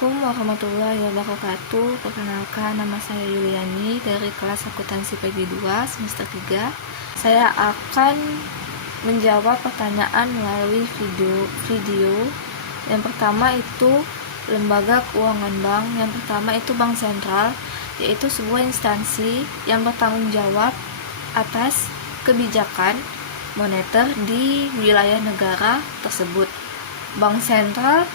Assalamualaikum warahmatullahi wabarakatuh. Perkenalkan, nama saya Yuliani dari kelas akuntansi PG2 semester 3. Saya akan menjawab pertanyaan melalui video. Yang pertama itu lembaga keuangan bank. Yang pertama itu bank sentral, yaitu sebuah instansi yang bertanggung jawab atas kebijakan moneter di wilayah negara tersebut. Bank sentral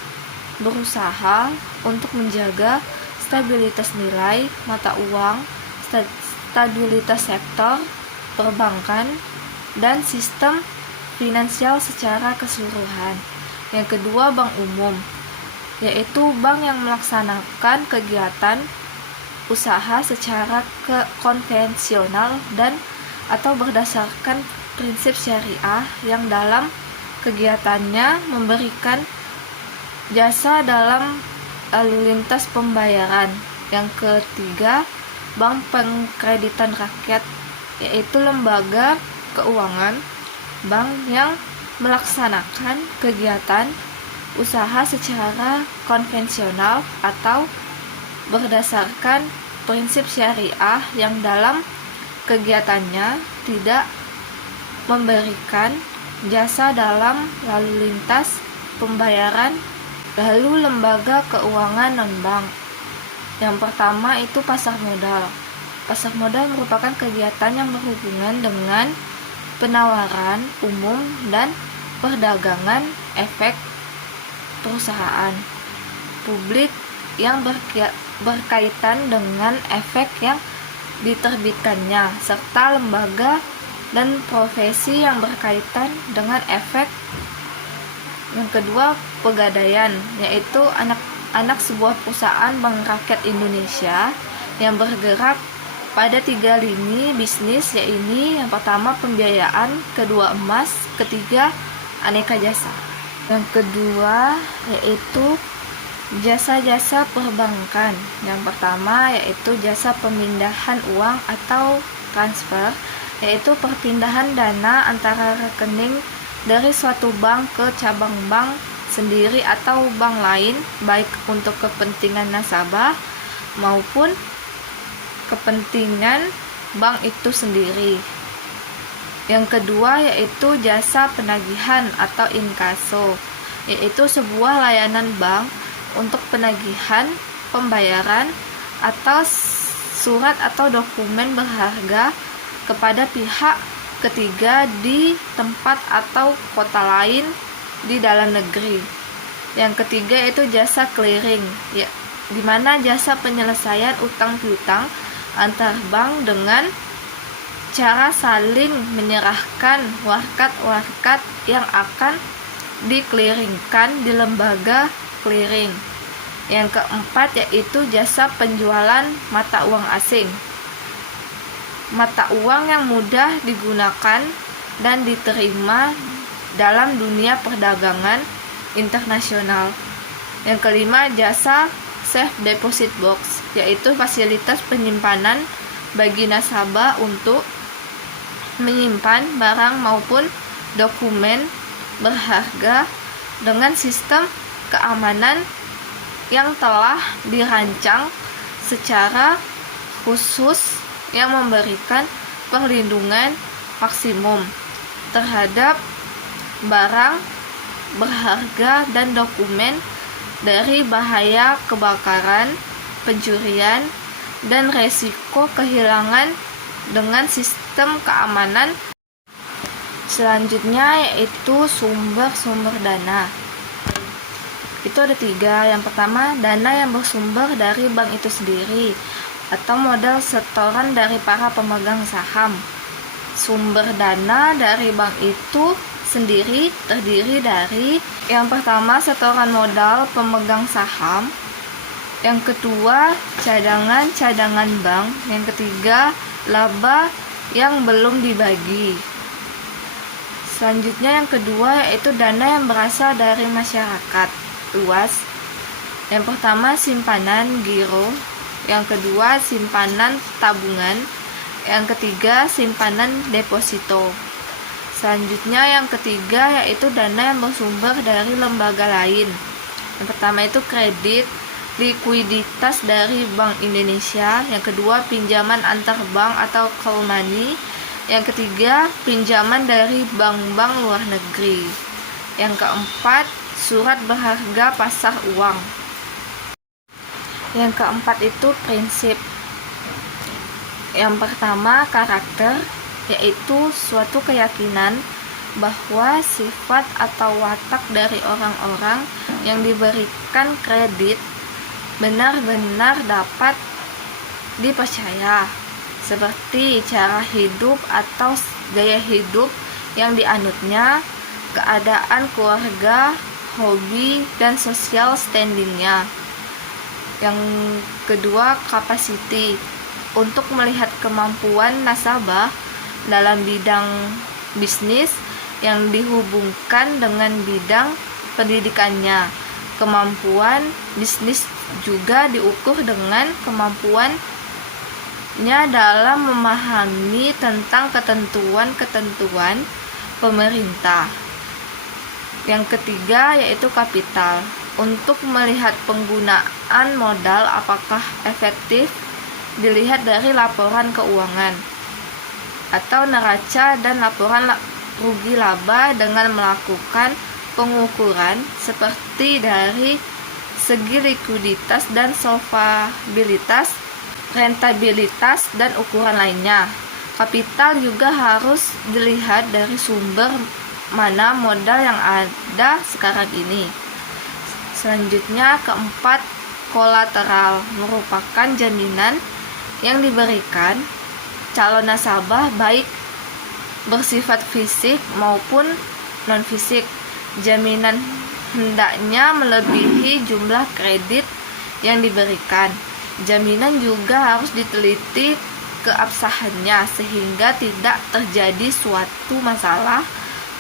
berusaha untuk menjaga stabilitas nilai mata uang, stabilitas sektor perbankan, dan sistem finansial secara keseluruhan. Yang kedua, bank umum, yaitu bank yang melaksanakan kegiatan usaha secara konvensional dan atau berdasarkan prinsip syariah yang dalam kegiatannya memberikan jasa dalam lalu lintas pembayaran. Yang ketiga, bank pengkreditan rakyat, yaitu lembaga keuangan bank yang melaksanakan kegiatan usaha secara konvensional atau berdasarkan prinsip syariah yang dalam kegiatannya tidak memberikan jasa dalam lalu lintas pembayaran. Lalu lembaga keuangan non-bank. Yang pertama itu pasar modal. Pasar modal merupakan kegiatan yang berhubungan dengan penawaran umum dan perdagangan efek perusahaan publik yang berkaitan dengan efek yang diterbitkannya, serta lembaga dan profesi yang berkaitan dengan efek. Yang kedua, pegadaian, yaitu anak sebuah perusahaan bank rakyat Indonesia yang bergerak pada 3 lini bisnis, yaitu yang pertama pembiayaan, kedua emas, ketiga aneka jasa. Yang kedua yaitu jasa-jasa perbankan. Yang pertama yaitu jasa pemindahan uang atau transfer, yaitu perpindahan dana antara rekening dari suatu bank ke cabang bank sendiri atau bank lain, baik untuk kepentingan nasabah maupun kepentingan bank itu sendiri. Yang kedua yaitu jasa penagihan atau inkaso, yaitu sebuah layanan bank untuk penagihan pembayaran atas surat atau dokumen berharga kepada pihak ketiga di tempat atau kota lain di dalam negeri. Yang ketiga itu jasa clearing, ya, di mana jasa penyelesaian utang piutang antar bank dengan cara saling menyerahkan warkat yang akan dikliringkan di lembaga clearing. Yang keempat yaitu jasa penjualan mata uang asing, mata uang yang mudah digunakan dan diterima dalam dunia perdagangan internasional. Yang kelima, jasa safe deposit box, yaitu fasilitas penyimpanan bagi nasabah untuk menyimpan barang maupun dokumen berharga dengan sistem keamanan yang telah dirancang secara khusus yang memberikan perlindungan maksimum terhadap barang berharga dan dokumen dari bahaya kebakaran, pencurian, dan resiko kehilangan dengan sistem keamanan. Selanjutnya yaitu sumber-sumber dana. Itu ada 3. Yang pertama, dana yang bersumber dari bank itu sendiri atau modal setoran dari para pemegang saham. Sumber dana dari bank itu sendiri terdiri dari yang pertama setoran modal pemegang saham, yang kedua cadangan bank, yang ketiga laba yang belum dibagi. Selanjutnya yang kedua yaitu dana yang berasal dari masyarakat luas. Yang pertama simpanan giro, yang kedua simpanan tabungan, yang ketiga simpanan deposito. Selanjutnya yang ketiga yaitu dana yang bersumber dari lembaga lain. Yang pertama itu kredit, likuiditas dari Bank Indonesia. Yang kedua, pinjaman antar bank atau call money. Yang ketiga, pinjaman dari bank-bank luar negeri. Yang keempat, surat berharga pasar uang. Yang keempat itu prinsip. Yang pertama, karakter, yaitu suatu keyakinan bahwa sifat atau watak dari orang-orang yang diberikan kredit benar-benar dapat dipercaya, seperti cara hidup atau gaya hidup yang dianutnya, keadaan keluarga, hobi, dan social standingnya. Yang kedua, capacity, untuk melihat kemampuan nasabah dalam bidang bisnis yang dihubungkan dengan bidang pendidikannya. Kemampuan bisnis juga diukur dengan kemampuannya dalam memahami tentang ketentuan-ketentuan pemerintah. Yang ketiga yaitu kapital, untuk melihat penggunaan modal apakah efektif dilihat dari laporan keuangan atau neraca dan laporan rugi laba dengan melakukan pengukuran seperti dari segi likuiditas dan solvabilitas, rentabilitas, dan ukuran lainnya. Kapital juga harus dilihat dari sumber mana modal yang ada sekarang ini. Selanjutnya, keempat, kolateral, merupakan jaminan yang diberikan calon nasabah baik bersifat fisik maupun non-fisik. Jaminan hendaknya melebihi jumlah kredit yang diberikan. Jaminan juga harus diteliti keabsahannya sehingga tidak terjadi suatu masalah,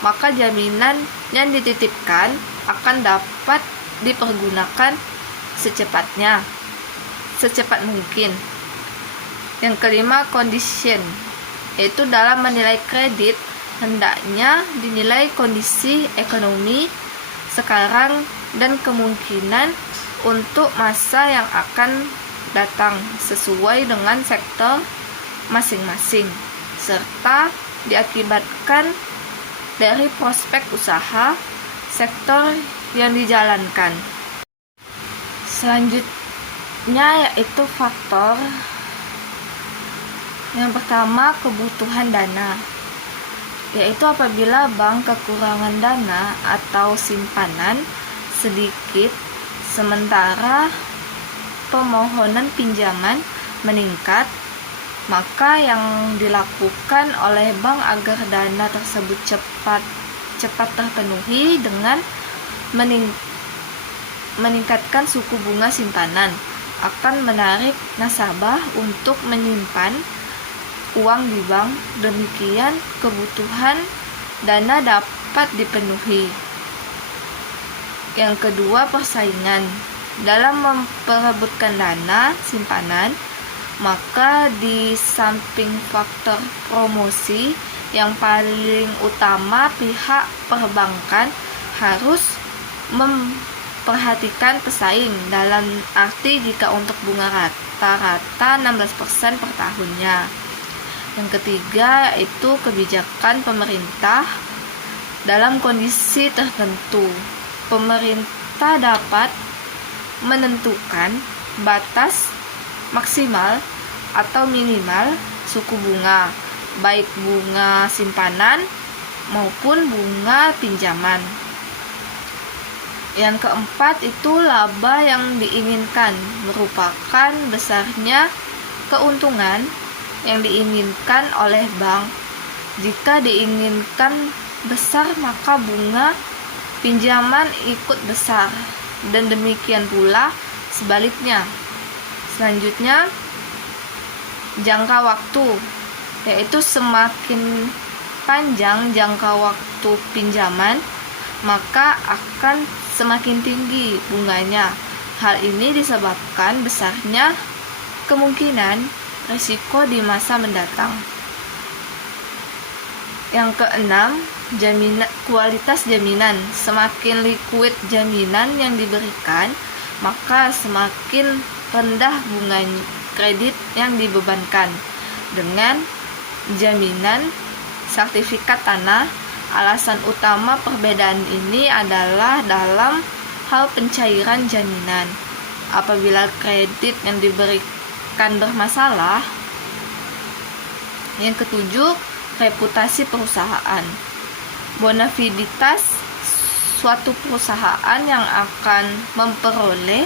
maka jaminan yang dititipkan akan dapat dipergunakan secepat mungkin. Yang kelima, condition, yaitu dalam menilai kredit hendaknya dinilai kondisi ekonomi sekarang dan kemungkinan untuk masa yang akan datang sesuai dengan sektor masing-masing, serta diakibatkan dari prospek usaha sektor yang dijalankan. Selanjutnya yaitu faktor. Yang pertama, kebutuhan dana, yaitu apabila bank kekurangan dana atau simpanan sedikit sementara permohonan pinjaman meningkat, maka yang dilakukan oleh bank agar dana tersebut cepat terpenuhi dengan meningkatkan suku bunga simpanan, akan menarik nasabah untuk menyimpan uang di bank. Demikian kebutuhan dana dapat dipenuhi. Yang kedua, persaingan. Dalam memperebutkan dana simpanan, maka di samping faktor promosi, yang paling utama pihak perbankan harus memperhatikan pesaing, dalam arti jika untuk bunga rata-rata 16% per tahunnya. Yang ketiga yaitu kebijakan pemerintah. Dalam kondisi tertentu, pemerintah dapat menentukan batas maksimal atau minimal suku bunga, baik bunga simpanan maupun bunga pinjaman. Yang keempat itu laba yang diinginkan, merupakan besarnya keuntungan yang diinginkan oleh bank. Jika diinginkan besar, maka bunga pinjaman ikut besar, dan demikian pula sebaliknya. Selanjutnya, jangka waktu, yaitu semakin panjang jangka waktu pinjaman, maka akan semakin tinggi bunganya. Hal ini disebabkan besarnya kemungkinan risiko di masa mendatang. Yang keenam, kualitas jaminan. Semakin liquid jaminan yang diberikan, maka semakin rendah bunga kredit yang dibebankan. Dengan jaminan sertifikat tanah, alasan utama perbedaan ini adalah dalam hal pencairan jaminan. Apabila kredit yang diberikan bermasalah. Yang ketujuh, reputasi perusahaan. Bonafiditas suatu perusahaan yang akan memperoleh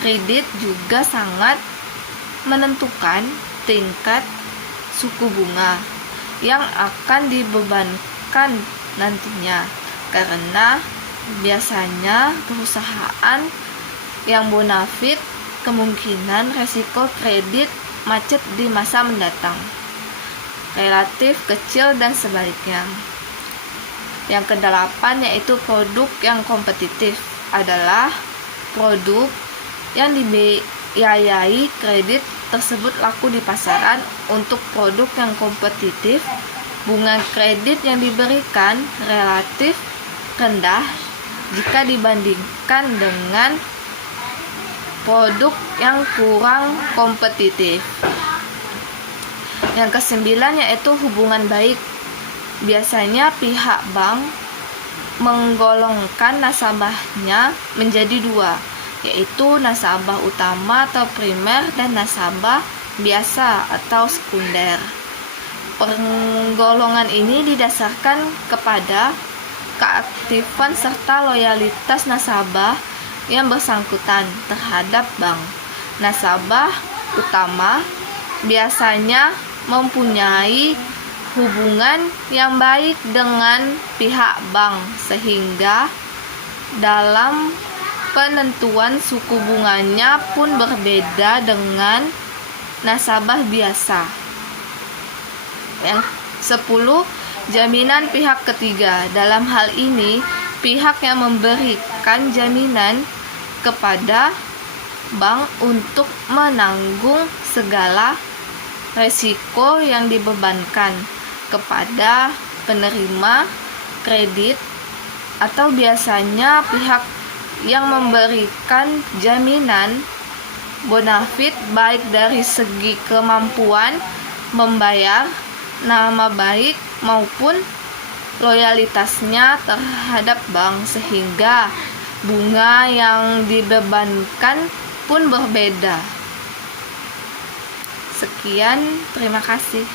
kredit juga sangat menentukan tingkat suku bunga yang akan dibebankan nantinya, karena biasanya perusahaan yang bonafid kemungkinan resiko kredit macet di masa mendatang relatif kecil dan sebaliknya. Yang kedelapan yaitu produk yang kompetitif adalah produk yang dibiayai kredit tersebut laku di pasaran. Untuk produk yang kompetitif, bunga kredit yang diberikan relatif rendah jika dibandingkan dengan produk yang kurang kompetitif. Yang kesembilan yaitu hubungan baik. Biasanya pihak bank menggolongkan nasabahnya menjadi dua, yaitu nasabah utama atau primer dan nasabah biasa atau sekunder. Penggolongan ini didasarkan kepada keaktifan serta loyalitas nasabah yang bersangkutan terhadap bank. Nasabah utama biasanya mempunyai hubungan yang baik dengan pihak bank, sehingga dalam penentuan suku bunganya pun berbeda dengan nasabah biasa. Yang 10, jaminan pihak ketiga. Dalam hal ini, pihak yang memberikan jaminan kepada bank untuk menanggung segala resiko yang dibebankan kepada penerima kredit, atau biasanya pihak yang memberikan jaminan bonafid baik dari segi kemampuan membayar, nama baik maupun loyalitasnya terhadap bank, sehingga bunga yang dibebankan pun berbeda. Sekian, terima kasih.